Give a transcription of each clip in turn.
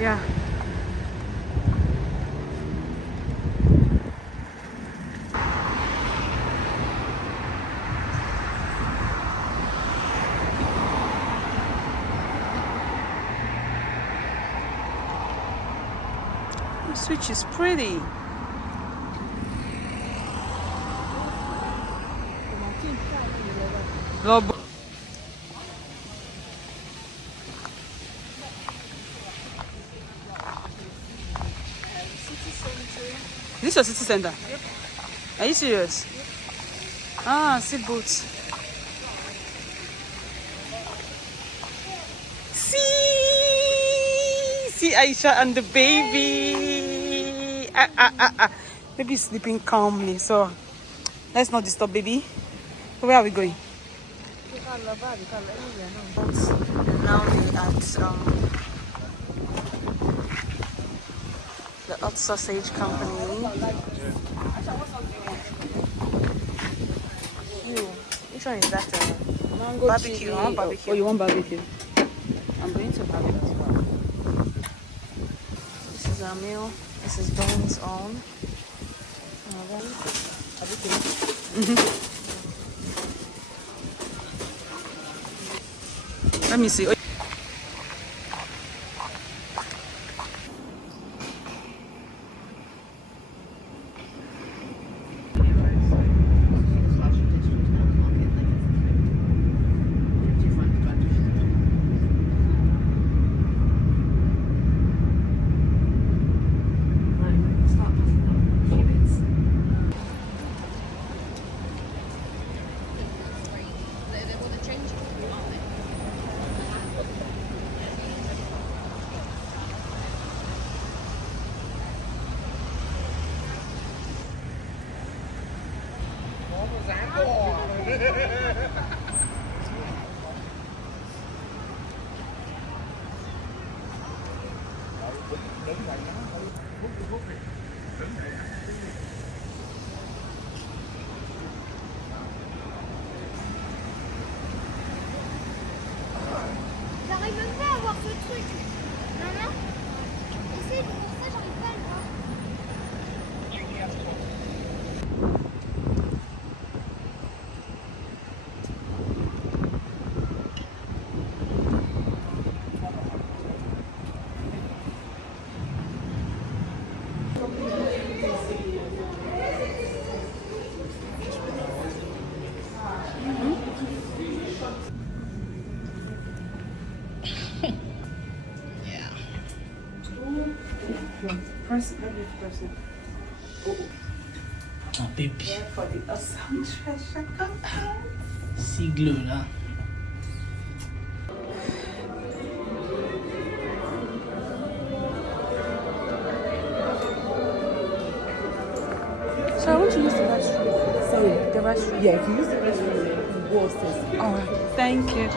Yeah. Ipswich is pretty. Is this your city center? Yep. Are you serious? Yep. Ah, see boats. See Aisha and the baby. Baby is sleeping calmly, so let's not disturb baby. Where are we going? Now we're at the hot sausage company. Which one is that? Mango barbecue. I want barbecue. Oh, you want barbecue? I'm going to barbecue. This is our meal. This is Dawn's own. Let me see. J'arrive même pas à voir ce truc. Maman, essaye de voir ça, j'arrive pas à le voir. Press it, let me press it. Oh, Oh, baby. yeah, for the awesome treasure. See glue now. So I want to use the restroom. Sorry. The restroom. Yeah, if you use the restroom, you can go upstairs. Alright, thank you.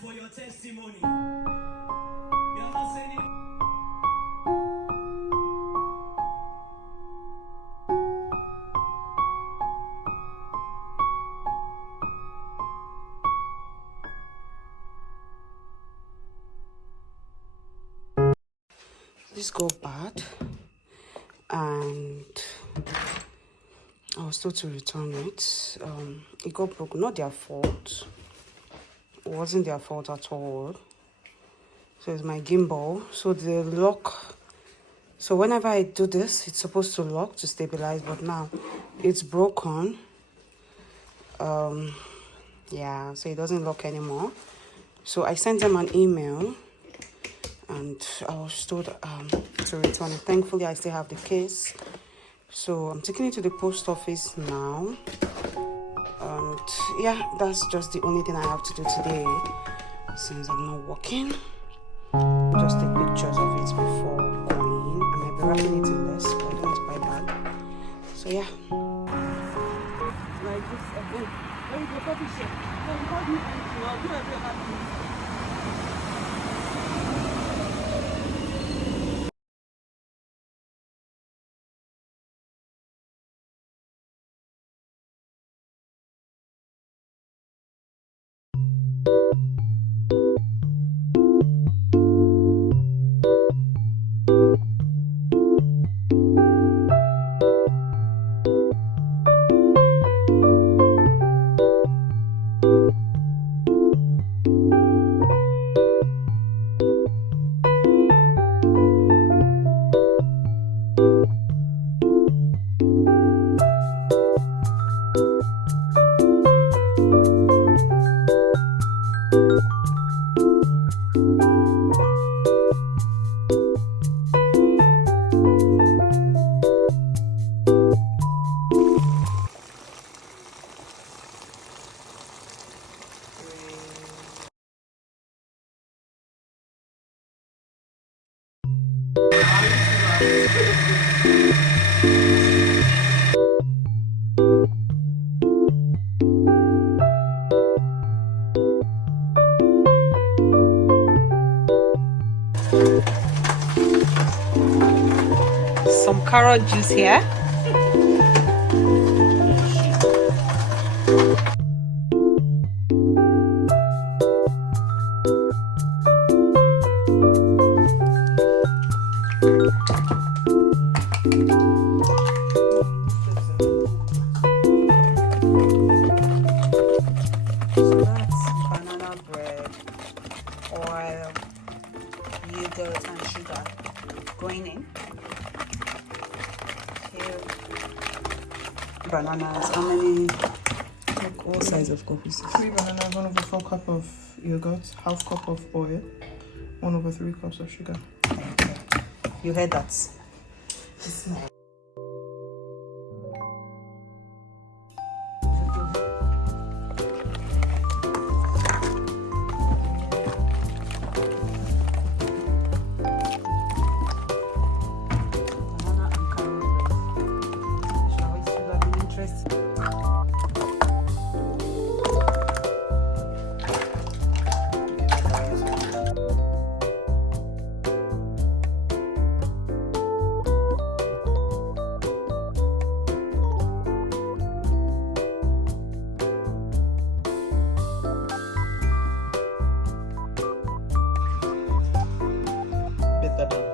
For your testimony. You're not saying it. This got bad, and I was told to return it. It got broken. Not their fault. It wasn't their fault at all. So it's my gimbal. So the lock. So whenever I do this, it's supposed to lock to stabilize, but now it's broken. Yeah, so it doesn't lock anymore. So I sent them an email, and I was told to return it. Thankfully, I still have the case. So I'm taking it to the post office now. And yeah, that's just the only thing I have to do today since I'm not working. Just take pictures of it before going. I might be wrapping it in this, but I don't want to buy bag. So yeah. Like this again. Where you go coffee shop? So you called me and I'll do every other thing. Some carrot juice here. So that's banana bread, oil, yogurt, and sugar going in. Here, bananas. How many? Like all size of coffees? 3 bananas, 1/4 cup of yogurt, 1/2 cup of oil, 1/3 cups of sugar. Okay. You heard that? Banana and carrot bread. Shall we see that in interest? after that.